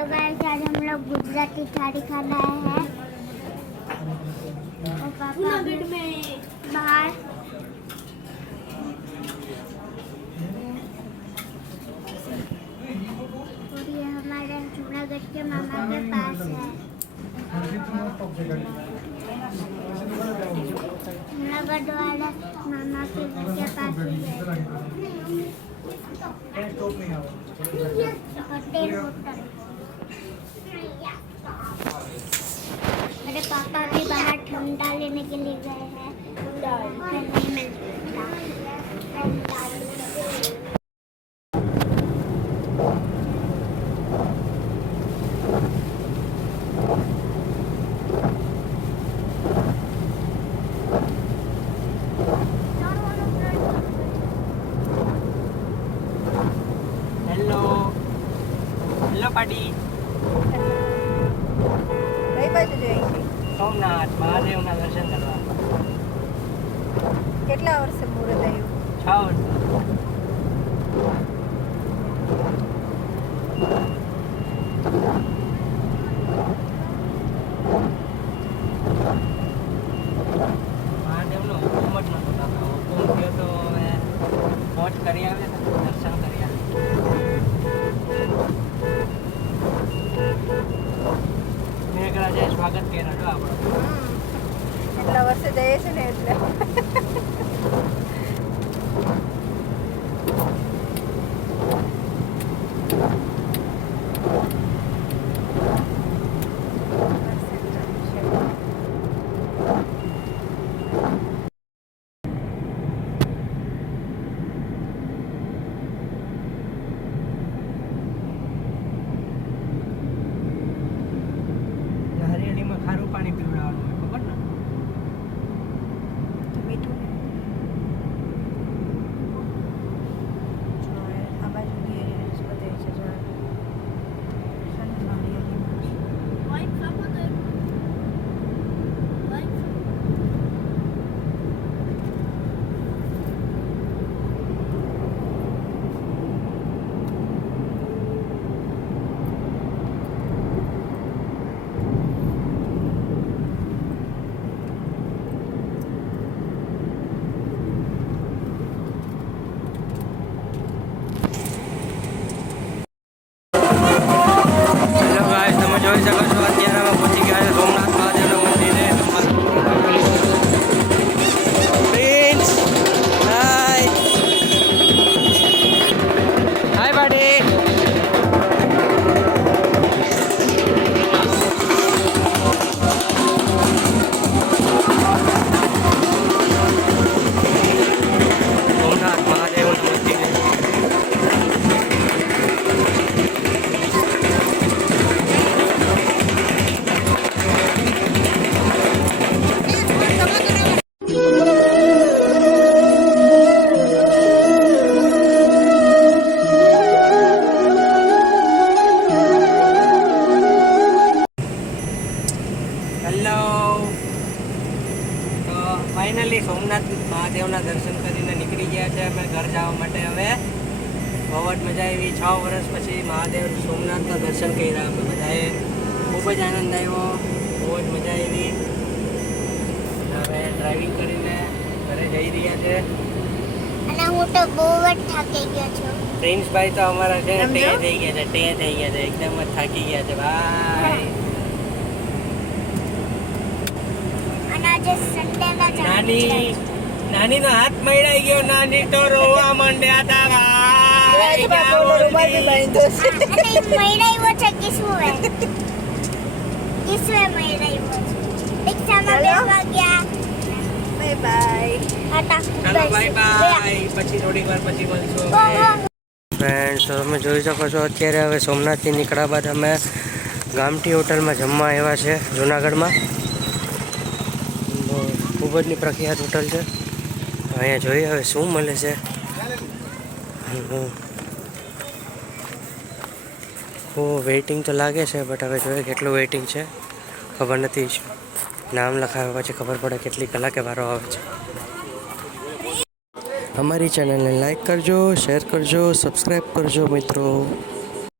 Hello guys, आज हम लोग गुजराती थाली खाना है और पापा में बाहर और ये हमारे जूनागढ़ के मामा के पास है। जूनागढ़ वाले मामा के घर के पास होटल। मेरे पापा भी बाहर ठंडा लेने के लिए गए हैं। नहीं मिलता। हेलो पार्टी કઈ બાજુ જઈ સોમનાથ મહાદેવના દર્શન કરવા કેટલા વર્ષે મુહૂર્ત આવ્યું 6 વર્ષ મહાદેવનો હુકમ જ નતો થતો. હુકમ થયો તો હવે મોજ કરી આવે ને દર્શન કરી આવે. મેઘરાજાએ સ્વાગત કર્યું હતું આપણું. કેટલા વર્ષે જઈએ છે ને એટલે હરિયાળીમાં ખારું પાણી પીવડાવવાનું હોય, ખબર ને? મીઠું આ બાજુ બધે છે હેલો ગાઈસ, તમે જોઈ શકો છો અત્યારે અમે પહોંચી ગયા છે સોમનાથ મહાદેવના મંદિરે. પ્રિન્સ હાય હાય બાડી. સોમનાથ મહાદેવના મંદિરે હેલો. તો ફાઇનલી સોમનાથ મહાદેવના દર્શન કરીને નીકળી ગયા છે અમે ઘર જવા માટે. હવે બહુ જ મજા આવી. 6 વર્ષ પછી મહાદેવ સોમનાથના દર્શન કર્યા અમે બધાએ. ખૂબ જ આનંદ આવ્યો, બહુ જ મજા આવી. હવે ડ્રાઇવિંગ કરીને ઘરે જઈ રહ્યા છે. અને હું તો બહુ જ થાકી ગયો છું. પ્રિન્સભાઈ તો અમારા છે ને ટે થઈ ગયા છે, ટે થઈ ગયા છે, એકદમ જ થાકી ગયા છે ભાઈ. અને આજે સન્ડેમાં નાની નો હાથ મૈડાઈ ગયો. નાની તો રોવા માંડ્યા હતા ભાઈ. મહિલાઓ છે કિસ્મુએ મહિલાઓ રિક્ષામાં બેસવા ગયા. બાય બાય ચાલો બાય બાય. પછી થોડીક વાર પછી મળશું. ફ્રેન્ડ્સ, તમે જોઈ શકો છો અત્યારે હવે સોમનાથથી નીકળ્યા બાદ અમે ગામઠી હોટલમાં જમવા આવ્યા છે જૂનાગઢમાં. ખૂબ જ પ્રખ્યાત હોટલ છે. અહીંયા જોઈએ હવે શું મળે છે. વેઇટિંગ તો લાગે છે, બટ હવે જોઈએ કેટલું વેઇટિંગ છે ખબર નથી. નામ લખાવ્યા પછી ખબર પડે કેટલી કલાકે વારો આવે છે. हमारी चैनल ने लाइक करजो, शेर करजो, सब्सक्राइब करजो मित्रों।